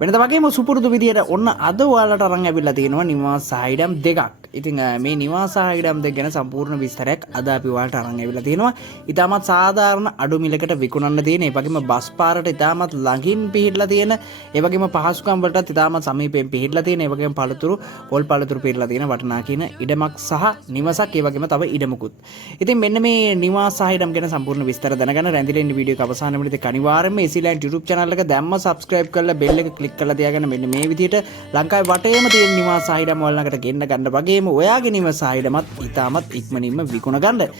වෙනද වගේම සුපුරුදු විදියට ඔන්න අද ඔයාලට අරන් ඇවිල්ලා තියෙනවා නිවාස සහායම් දෙකක්. ඉතින් මේ නිවාස සහායම් දෙක ගැන සම්පූර්ණ විස්තරයක් අද අපි ඔයාලට අරන් ඇවිල්ලා තියෙනවා. ඊටමත් සාධාරණ අඩු මිලකට විකුණන්න තියෙන, ඒ වගේම බස් පාරට ඊටමත් ළඟින් පිහිටලා තියෙන, ඒ වගේම පහසුකම් වලටත් ඊටමත් සමීපයෙන් පිහිටලා තියෙන, ඒ වගේම පළතුරු පොල් පළතුරු පිරලා තියෙන වටිනා කියන ඉඩමක් සහ නිවසක්, ඒ වගේම තව ඉඩමකුත්. ඉතින් මෙන්න මේ නිවාස සහායම් ගැන සම්පූර්ණ විස්තර දැනගන්න රැඳිලා ඉන්න වීඩියෝ එක අවසාන වෙනදී අනිවාර්යයෙන්ම EasyLand YouTube channel එක දැම්ම subscribe කරලා bell එක click කරලා තියාගන්න. මෙන්න මේ විදිහට ලංකාවේ වටේම තියෙන නිවාස සහායම් වල ළඟට ගෙන්න ගන්න වගේම ඔයාගේ නිවාස සහායමත් ඊටමත් ඉක්මනින්ම විකුණ ගන්න.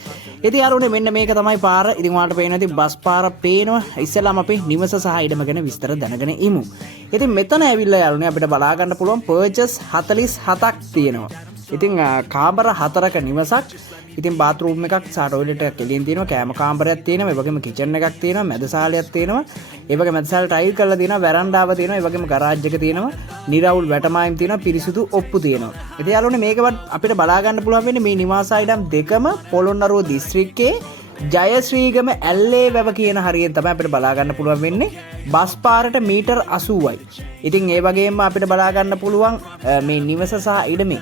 ඉතින් යාළුවනේ මෙන්න මේක තමයි පාර. ඉතින් ඔයාලට පේනවා ඉතින් බස් පාර පේනවා. ඉස්සෙල්ලාම අපි නිවාස සහායම ගැන විස්තර දැනගෙන ඉමු. ඉතින් මෙතන ඇවිල්ලා යාළුවනේ අපිට බලා ගන්න පුළුවන් purchase 47ක් තියෙනවා. ඉතින් කාමර 4ක නිවසක්. ඉතින් බාත්රූම් එකක් සහ ටොයිලට් එකක් එළියෙන් තියෙනවා, කෑම කාමරයක් තියෙනවා, ඒ වගේම කිචන් එකක් තියෙනවා, මැදසාලයක් තියෙනවා, ඒ වගේම මැදසාල ටයිල් කරලා තියෙනවා, වැරන්ඩාව තියෙනවා, ඒ වගේම ගරාජ් එක තියෙනවා, නිරවුල් වැටමායම් තියෙනවා, පිරිසිදු ඔප්පු තියෙනවා. ඉතින් යාළුවනේ මේකවත් අපිට බලා ගන්න පුළුවන් වෙන්නේ මේ නිවාස ආයිඩම් දෙකම පොළොන්නරුව දිස්ත්‍රික්කයේ ජයශ්‍රීගම ඇල්ලේ වැව කියන හරියෙන් තමයි අපිට බලා ගන්න පුළුවන් වෙන්නේ. බස් පාරට මීටර් 80යි. ඉතින් ඒ වගේම අපිට බලා ගන්න පුළුවන් මේ නිවස සහ ඉඩමේ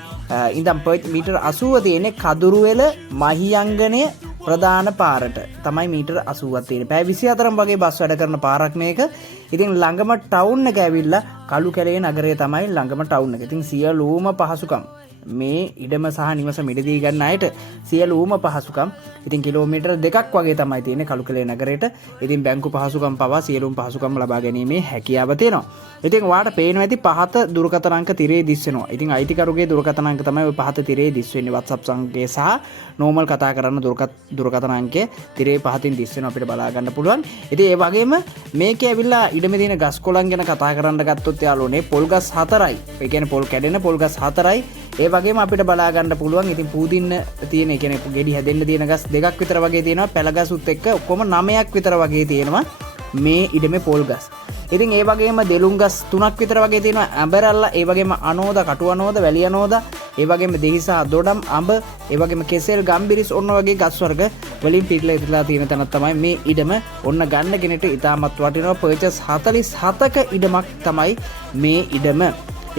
ඉඳන් මීටර් 80 තියෙන්නේ කදුරුවෙල මහියංගනය ප්‍රධාන පාරට තමයි මීටර් 80ක් තියෙන්නේ. පැය 24ක් වගේ බස් වැඩ කරන පාරක් මේක. ඉතින් ළඟම ටවුන් එක ඇවිල්ලා කළු කැලේ නගරය තමයි ළඟම ටවුන් එක. ඉතින් සියලුම පහසුකම් මේ ඉඩම සහ නිවස මිලදී ගන්න අයට සියලුම පහසුකම් ඉතින් කිලෝමීටර් 2ක් වගේ තමයි තියෙන්නේ කළුකලේ නගරයට. ඉතින් බැංකු පහසුකම් පවා සියලුම පහසුකම් ලබා ගැනීමේ හැකියාව තියෙනවා. ඉතින් ඔයාලට පේනවා ඇති පහත දුරකථන අංක තිරේ දිස්වෙනවා. ඉතින් අයිතිකරුගේ දුරකථන අංක තමයි ඔය පහත තිරේ දිස්වෙන්නේ. WhatsApp සංකේය සහ normal කතා කරන දුරකථන අංකය තිරේ පහතින් දිස්වෙනවා අපිට බලා ගන්න පුළුවන්. ඉතින් ඒ වගේම මේකේ ඇවිල්ලා ඉඩමේ තියෙන ගස් කොළන් ගැන කතා කරන්න ගත්තොත් යාළුවනේ පොල් ගස් 4යි. ඒ කියන්නේ පොල් කැඩෙන පොල් ගස් 4යි. ඒ වගේම අපිට බලා ගන්න පුළුවන් ඉතින් පූදින්න තියෙන, ඒ කියන්නේ ගෙඩි හැදෙන්න තියෙන ගස් 2ක් විතර වගේ තියෙනවා. පැල ගසුත් එක්ක ඔක්කොම 9ක් විතර වගේ තියෙනවා මේ ඉඩමේ පොල් ගස්. ඉතින් ඒ වගේම දෙලුම් ගස් 3ක් විතර වගේ තියෙනවා. ඇඹරල්ලා, ඒ වගේම අනෝද, කටු අනෝද, වැලි අනෝද, ඒ වගේම දෙහිසා දොඩම් අඹ, ඒ වගේම කෙසෙල් ගම්බිරිස් ඔන්න වගේ ගස් වර්ග වලින් පිටලා ඉතලා තියෙන තැනක් තමයි මේ ඉඩම. ඔන්න ගන්න කෙනෙක්ට ඉතාමත් වටිනවා. පර්චස් 47ක ඉඩමක් තමයි මේ ඉඩම.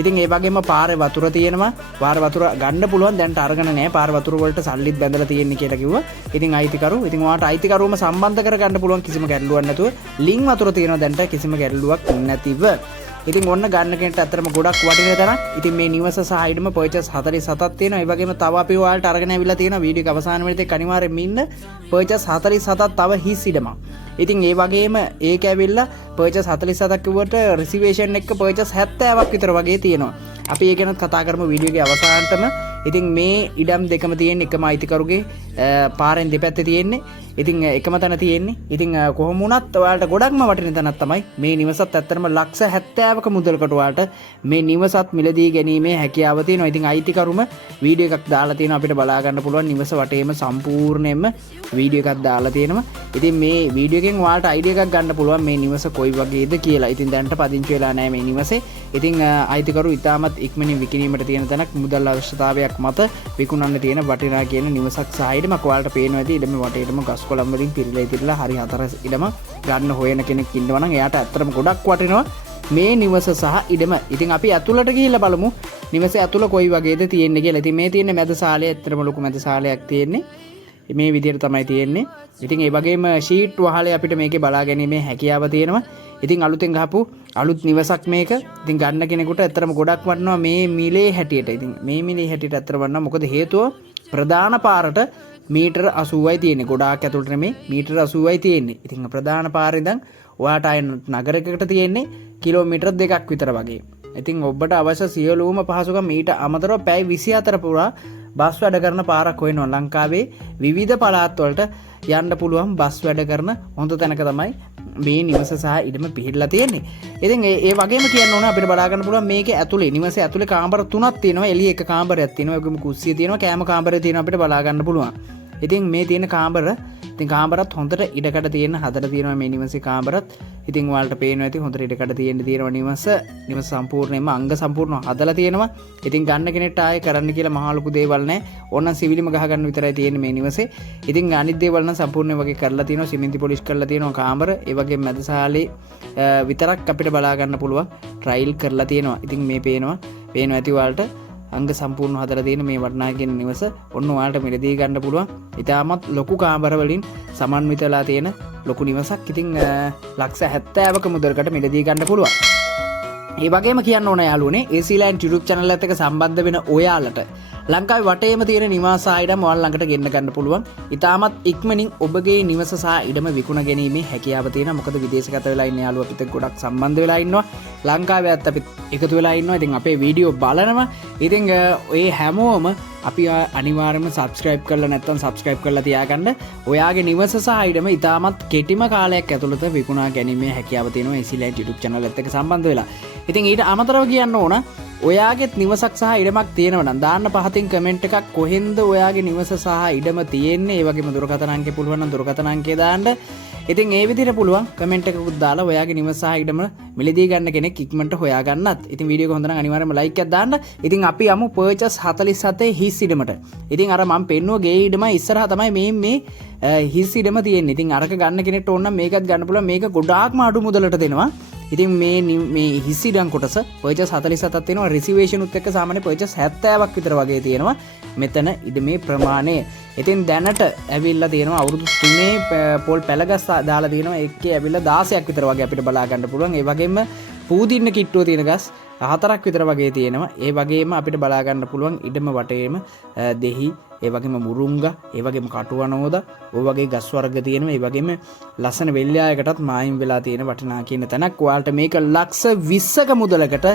ඉතින් ඒ වගේම පාරේ වතුර තියෙනවා. පාර වතුර ගන්න පුළුවන්. දැන්ට අරගෙන නැහැ. පාර වතුර වලට සල්ලිත් බැඳලා තියෙන්නේ කියලා කිව්වා. ඉතින් අයිතිකරු, ඉතින් ඔයාලට අයිතිකරුවම සම්බන්ධ කරගන්න පුළුවන් කිසිම ගැටලුවක් නැතුව. ලින්ක් වතුර තියෙනවා දැන්ට කිසිම ගැටලුවක් නැතිව. ඉතින් ඔන්න ගන්න කෙනෙක්ට අතරම ගොඩක් වටින තරක්. ඉතින් මේ නිවස සහ ඉඩම පර්චස් 47ක් තියෙනවා. ඒ වගේම තව අපි ඔයාලට අරගෙන ඇවිල්ලා තියෙනවා වීඩියෝ එක අවසාන වෙලෙත් අනිවාර්යයෙන්ම ඉන්න පර්චස් 47ක් තව හිස් ඉඩමක්. ඉතින් ඒ වගේම ඒක ඇවිල්ලා පර්චස් 47ක් කිව්වට රිසර්වේෂන් එක පර්චස් 70ක් විතර වගේ තියෙනවා. අපි ඒ ගැන කතා කරමු වීඩියෝ එකේ අවසානටම. ඉතින් මේ ඉඩම් දෙකම තියෙන්නේ එකම අයිතිකරුගේ පාරෙන් දෙපැත්තේ තියෙන්නේ. ඉතින් එකම තැන තියෙන්නේ. ඉතින් කොහොම වුණත් ඔයාලට ගොඩක්ම වටින තැනක් තමයි මේ නිවසත්. ඇත්තටම ලක්ෂ 70ක මුදලකට ඔයාලට මේ නිවසත් මිලදී ගැනීමේ හැකියාව තියෙනවා. ඉතින් අයිතිකරුම වීඩියෝ එකක් දාලා තියෙනවා අපිට බලා ගන්න පුළුවන්. නිවස වටේම සම්පූර්ණයෙන්ම වීඩියෝ එකක් දාලා තියෙනවා. ඉතින් මේ වීඩියෝ එකෙන් ඔයාලට අයිඩියා එකක් ගන්න පුළුවන් මේ නිවස කොයි වගේද කියලා. ඉතින් දැන්ට පදිංචි වෙලා නැහැ මේ නිවසේ. ඉතින් අයිතිකරු ඉතාමත් ඉක්මනින් විකිණීමට තියෙන තැනක්, මුදල් අවශ්‍යතාවයක් මත විකුණන්න තියෙන වටිනා කියන නිවසක් සහ ඉඩමක් ඔයාලට පේනවා ඇති. ඉඩමේ වටේටම ගස් කොළන් වලින් පිරීලා හරි 4 ඉඩම ගන්න හොයන කෙනෙක් ඉන්නවා නම් එයාට ඇත්තටම ගොඩක් වටිනවා මේ නිවස සහ ඉඩම. ඉතින් අපි ඇතුළට ගිහිල්ලා බලමු නිවසේ ඇතුළ කොයි වගේද තියෙන්නේ කියලා. ඉතින් මේ තියෙන මැදසාලය ඇත්තටම ලොකු මැදසාලයක් තියෙන්නේ. මේ විදිහට තමයි තියෙන්නේ. ඉතින් ඒ වගේම ෂීට් වහලේ අපිට මේකේ බලා ගැනීමේ හැකියාව තියෙනවා. ඉතින් අලුතෙන් ගහපු අලුත් නිවසක් මේක. ඉතින් ගන්න කෙනෙකුට ඇත්තටම ගොඩක් වටිනවා මේ මිලේ හැටියට. ඉතින් මේ මිලේ හැටියට ඇත්තට වටිනවා. මොකද හේතුව ප්‍රධාන පාරට මීටර් 80යි තියෙන්නේ. ගොඩාක් ඇතුළට නෙමෙයි, මීටර් 80යි තියෙන්නේ. ඉතින් ප්‍රධාන පාරේ ඉඳන් ඔයාට ආය නගරයකට තියෙන්නේ කිලෝමීටර් 2ක් විතර වගේ. ඉතින් ඔබට අවශ්‍ය සියලුම පහසුකම් ඊට අමතරව පැය 24 පුරා බස් වැඩ කරන පාරක් හොයනවා. ලංකාවේ විවිධ පළාත් වලට යන්න පුළුවන් බස් වැඩ කරන හොඳ තැනක තමයි මේ නිවස සහ ඉඩම පිහිටලා තියෙන්නේ. ඉතින් ඒ වගේම කියන්න ඕන අපිට බලා ගන්න පුළුවන් මේකේ ඇතුලේ නිවසේ ඇතුලේ කාමර 3ක් තියෙනවා. එළියේ එක කාමරයක් තියෙනවා. ඒකම කුස්සිය තියෙනවා, කෑම කාමරය තියෙනවා අපිට බලා ගන්න පුළුවන්. ඉතින් මේ තියෙන කාමර ඉතින් කාමරත් හොඳට ඉඩකඩ තියෙන හදලා තියෙනවා මේ නිවසේ කාමරත්. ඉතින් ඔයාලට පේනවා ඇති හොඳට ඉඩකඩ තියෙනවා නිවස සම්පූර්ණයෙන්ම අංග සම්පූර්ණව හදලා තියෙනවා. ඉතින් ගන්න කෙනෙක්ට ආයේ කරන්න කියලා මහා ලොකු දේවල් නැහැ. ඕනනම් සිවිලිම ගහ ගන්න විතරයි තියෙන්නේ මේ නිවසේ. ඉතින් අනිත් දේවල් නම් සම්පූර්ණයෙන් වගේ කරලා තියෙනවා. සිමෙන්ති පොලිෂ් කරලා තියෙනවා කාමර. ඒ වගේම මැදසාලේ විතරක් අපිට බලා ගන්න පුළුවන් ට්‍රයිල් කරලා තියෙනවා. ඉතින් මේ පේනවා ඇති ඔයාලට අංග සම්පූර්ණ හදලා තියෙන මේ වටිනා කියන නිවස ඔන්න ඔයාලට මිලදී ගන්න පුළුවන්. ඉතාමත් ලොකු කාමර වලින් සමන්විත වෙලා තියෙන ලොකු නිවසක්. ඉතින් ලක්ෂ 70ක මුදලකට මිලදී ගන්න පුළුවන්. ඒ වගේම කියන්න ඕන යාළුවනේ AC Land YouTube channel එකත් එක්ක සම්බන්ධ වෙන ඔයාලට ලංකාවේ වටේම තියෙන නිවාස සහ ඉඩම් ඔයාලා ළඟට ගෙන්න ගන්න පුළුවන්. ඉතාමත් ඉක්මනින් ඔබගේ නිවස සහ ඉඩම විකුණ ගැනීමේ හැකියාව තියෙනවා. මොකද විදේශගත වෙලා ඉන්න යාළුවෝ අපිට ගොඩක් සම්බන්ධ වෙලා ඉන්නවා. ලංකාවේත් අපිත් එකතු වෙලා ඉන්නවා. ඉතින් අපේ වීඩියෝ බලනවා. ඉතින් ඔය හැමෝම අපි අනිවාර්යයෙන්ම subscribe කරලා නැත්නම් subscribe කරලා තියාගන්න. ඔයාගේ නිවස සහ ඉඩම ඉතාමත් කෙටිම කාලයක් ඇතුළත විකුණා ගැනීමේ හැකියාව තියෙනවා AC Land YouTube channel එකත් එක්ක සම්බන්ධ වෙලා. ඉතින් ඊට අමතරව කියන්න ඕන ඔයාගෙත් නිවසක් සහ ඉඩමක් තියෙනවා නම් දාන්න පහතින් කමෙන්ට් එකක් කොහෙන්ද ඔයාගේ නිවස සහ ඉඩම තියෙන්නේ. ඒ වගේම දුරකථන අංකය පුළුවන් නම් දුරකථන අංකය දාන්න. ඉතින් ඒ විදිහට පුළුවන් කමෙන්ට් එකකුත් දාලා ඔයාගේ නිවස සහ ඉඩම මිලදී ගන්න කෙනෙක් ඉක්මනට හොයා ගන්නත්. ඉතින් වීඩියෝ එක හොඳ නම් අනිවාර්යයෙන්ම ලයික් එකක් දාන්න. ඉතින් අපි යමු පර්චස් 47 හිස් ඉඩමට. ඉතින් අර මම පෙන්නුව ගේ ඉඩම ඉස්සරහා තමයි මේ හිස් ඉඩම තියෙන්නේ. ඉතින් අරක ගන්න කෙනෙක්ට ඕන නම් මේකත් ගන්න පුළුවන්. මේක ගොඩාක්ම අඩු මුදලට දෙනවා. ඉතින් මේ හිස් ඉඩම් කොටස පර්චස් 47ක් තියෙනවා. රිසර්වේෂන් උත් එක්ක සාමාන්‍ය පර්චස් 70ක් විතර වගේ තියෙනවා. මෙතන ඉඩමේ ප්‍රමාණය. ඉතින් දැනට ඇවිල්ලා තියෙනවා අවුරුදු 3 පොල් පැලගස් දාලා තියෙනවා. ඒකේ ඇවිල්ලා 16ක් විතර වගේ අපිට බලා ගන්න පුළුවන්. ඒ වගේම පූදින්න කිට්ටුව තියෙන ගස් 4ක් විතර වගේ තියෙනවා. ඒ වගේම අපිට බලා ගන්න පුළුවන් ඉඩම වටේම දෙහි, ඒ වගේම මුරුංග, ඒ වගේම කටුවනෝද, ඔය වගේ ගස් වර්ග තියෙනවා. ඒ වගේම ලස්සන වෙල්යායකටත් මායිම් වෙලා තියෙන වටිනා කියන තැනක්. ඔයාලට මේක ලක්ෂ 20ක මුදලකට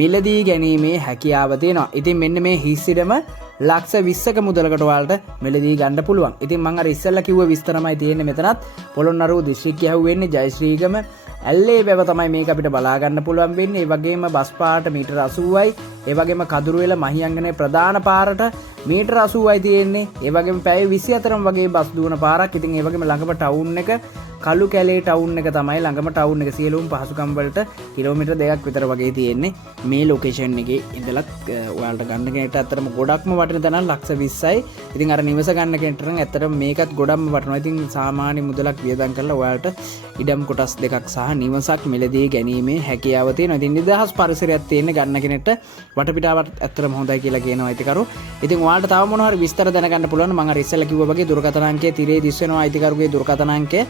මිලදී ගැනීමේ හැකියාව තියෙනවා. ඉතින් මෙන්න මේ හිස් ඉඩම ලක්ෂ 20ක මුදලකට ඔයාලට මිලදී ගන්න පුළුවන්. ඉතින් මම අර ඉස්සෙල්ලා කිව්ව විස්තරමයි තියෙන්නේ මෙතනත්. පොළොන්නරුව දිස්ත්‍රික්කය ඇහුවෙන්නේ ජයශ්‍රීගම ඇල්ලේ වැව තමයි මේක අපිට බලා ගන්න පුළුවන් වෙන්නේ. ඒ වගේම බස් පාරට මීටර 80යි. ඒ වගේම කදුරුවෙල මහියංගනේ ප්‍රධාන පාරට මීටර 80යි තියෙන්නේ. ඒ වගේම පැය 24ම වගේ බස් දුවන පාරක්. ඉතින් ඒ වගේම ළඟම ටවුන් එක කළු කැලේ ටවුන් එක තමයි ළඟම ටවුන් එක. සියලුම පහසුකම් වලට කිලෝමීටර් 2ක් විතර වගේ තියෙන්නේ මේ ලොකේෂන් එකේ ඉඳලා. ඔයාලට ගන්න කෙනෙක්ට අතරම ගොඩක්ම වටින තැනක් ලක්ෂ 20යි. ඉතින් අර නිවස ගන්න කෙනෙක්ට නම් ඇත්තටම මේකත් ගොඩක්ම වටිනවා. ඉතින් සාමාන්‍ය මුදලක් වියදම් කරලා ඔයාලට ඉඩම් කොටස් දෙකක් සහ නිවසක් මිලදී ගැනීමේ හැකියාව තියෙනවා. ඉතින් නිදහස් පරිසරයක් තියෙන ගන්න කෙනෙක්ට වටපිටාවත් ඇත්තටම හොඳයි කියලා කියනවා අයිතිකරු. ඉතින් ඔයාලට තව මොනවා හරි විස්තර දැනගන්න පුළුවන්. මම අර ඉස්සෙල්ලා කිව්වා වගේ දුරකථන අංකය තිරේ දිස් වෙනවා අයිතිකරුගේ දුරකථන අංකය.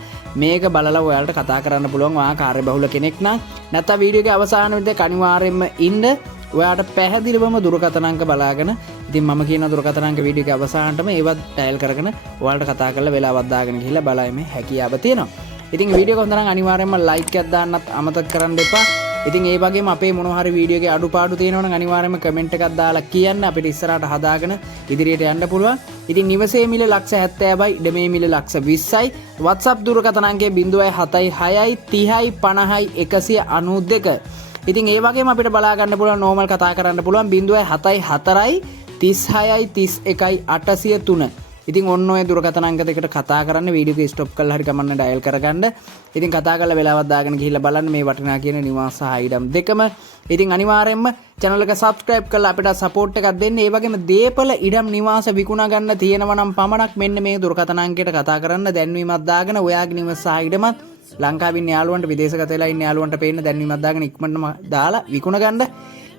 මේක බලලා ඔයාලට කතා කරන්න පුළුවන්. ඔයා කාර්යබහුල කෙනෙක් නම් නැත්නම් වීඩියෝ එකේ අවසාන විදිහට අනිවාර්යයෙන්ම ඉන්න. ඔයාට පැහැදිලිවම දුරකථන අංක බලාගෙන ඉතින් මම කියන දුරකථන අංක වීඩියෝ එකේ අවසානටම ඒවත් ඩයල් කරගෙන ඔයාලට කතා කරලා වෙලාවක් දාගෙන ගිහිල්ලා බලයිමේ හැකියාව තියෙනවා. ඉතින් වීඩියෝ එක හොඳ නම් අනිවාර්යයෙන්ම ලයික් එකක් දාන්නත් අමතක කරන්න එපා. ඉතින් ඒ වගේම අපේ මොනවා හරි වීඩියෝ එකේ අඩුපාඩු තියෙනවා නම් අනිවාර්යයෙන්ම කමෙන්ට් එකක් දාලා කියන්න. අපිට ඉස්සරහට හදාගෙන ඉදිරියට යන්න පුළුවන්. ඉතින් නිවසේ මිල ලක්ෂ 70යි, ඉඩමේ මිල ලක්ෂ 20යි. WhatsApp දුරකථන අංකය 076යි 30යි 50යි 192. ඉතින් ඒ වගේම අපිට බලා ගන්න පුළුවන් නෝමල් කතා කරන්න පුළුවන් 074යි 36යි 31යි 803. ඉතින් ඔන්න ඔය දුරකථන අංක දෙකට කතා කරන්න වීඩියෝ එක ස්ටොප් කරලා හරි කමන්න ඩයල් කරගන්න. ඉතින් කතා කරලා වෙලාවක් දාගෙන ගිහිල්ලා බලන්න මේ වටිනා කියන නිවාස සහ ඉඩම් දෙකම. ඉතින් අනිවාර්යයෙන්ම channel එක subscribe කරලා අපිට support එකක් දෙන්න. ඒ වගේම දීපල ඉඩම් නිවාස විකුණා ගන්න තියෙනවා නම් පමණක් මෙන්න මේ දුරකථන අංකයට කතා කරන්න දැන්වීමක් දාගෙන ඔයාගේ නිවාස සහ ඉඩමත් ලංකාවේ ඉන්න යාළුවන්ට විදේශගත වෙලා ඉන්න යාළුවන්ට පේන්න දැන්වීමක් දාගෙන ඉක්මනටම දාලා විකුණ ගන්න.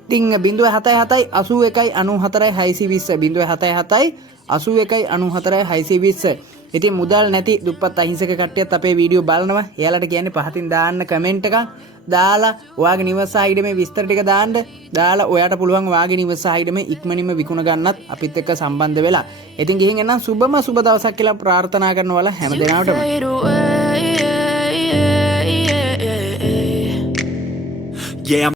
ඉතින් 077යි 81යි 94යි 620 077යි 81යි 94යි 620. ඉතින් මුදල් නැති දුප්පත් අහිංසක කට්ටියත් අපේ වීඩියෝ බලනවා. එයාලට කියන්නේ පහතින් දාන්න කමෙන්ට් එකක් දාලා ඔයාගේ නිවස ඉඩමේ විස්තර ටික දාන්න. දාලා ඔයාට පුළුවන් ඔයාගේ නිවස ඉඩමේ ඉක්මනින්ම විකුණ ගන්නත් අපිත් එක්ක සම්බන්ධ වෙලා. ඉතින් ගිහින් එන්නම් සුබ දවසක් කියලා ප්‍රාර්ථනා කරනවා හැම දිනකටම. Yeah,